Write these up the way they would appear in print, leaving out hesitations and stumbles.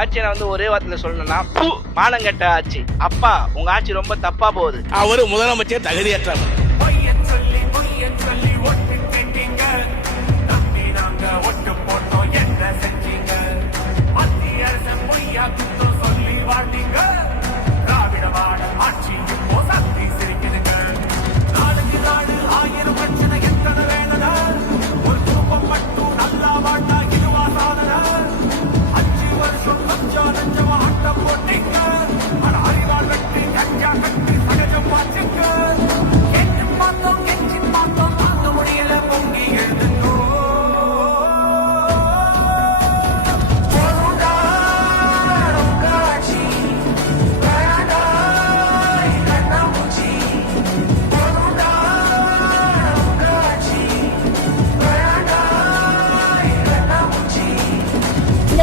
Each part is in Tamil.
ஆட்சியை நான் வந்து ஒரே வார்த்தையில சொல்லணும்னா மானங்கெட்ட ஆட்சி. அப்பா உங்க ஆட்சி ரொம்ப தப்பா போகுது. அவரு முதலமைச்சர் தகுதியற்றவர்.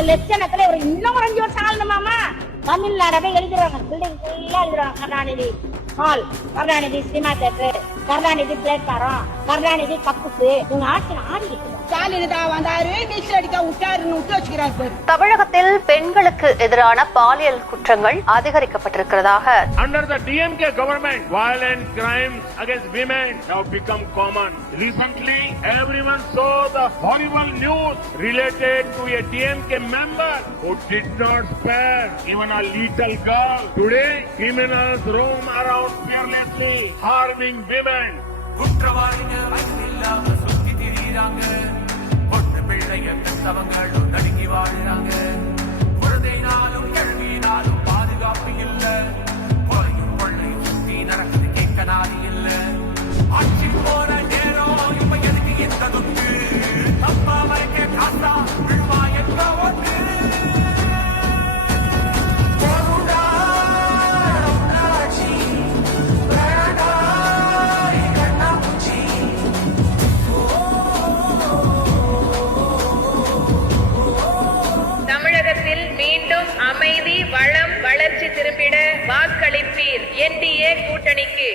லட்சணத்துல ஒரு இன்னும் 5 வருஷம் ஆளணுமாமா. தமிழ்நாடவே எழுதுறாங்க, பில்டிங் ஃபுல்லா எழுதுறாங்க. Karunanidhi hall, Karunanidhi cinema theatre, Karunanidhi platform, கருணாநிதி கப்புக்கு. இவங்க ஆட்சி ஆடிக்கிட்டு தமிழகத்தில் பெண்களுக்கு எதிரான பாலியல் குற்றங்கள் அதிகரிக்கப்பட்டிருக்கிறதாக Under the DMK government, violent crimes against women have become common. Recently, everyone saw the horrible news related to a DMK member who did not spare even a little girl. Today, criminals roam around fearlessly, harming women. குற்றவாளிகள் வயதில்லாம சுத்தி திரியிறாங்க. பொண்ணு பிள்ளைய பெற்றவங்களும் நடுங்கி வாழ்றாங்க. குழந்தைனாலும் கிழவினாலும் பாதுகாப்பு இல்ல. கொலையும் கொள்ளையும் சுத்தி நடக்குது, கேட்க நாதி இல்ல. ஆட்சி போற நேரம் இப்ப எதுக்கு இந்த துக்கு? தப்பா மறைக்க காசா விழுமா என்ற ஒன்று. தமிழகத்தில் மீண்டும் அமைதி, வளம், வளர்ச்சி திரும்பிட வாக்களிப்பீர் NDA கூட்டணிக்கு.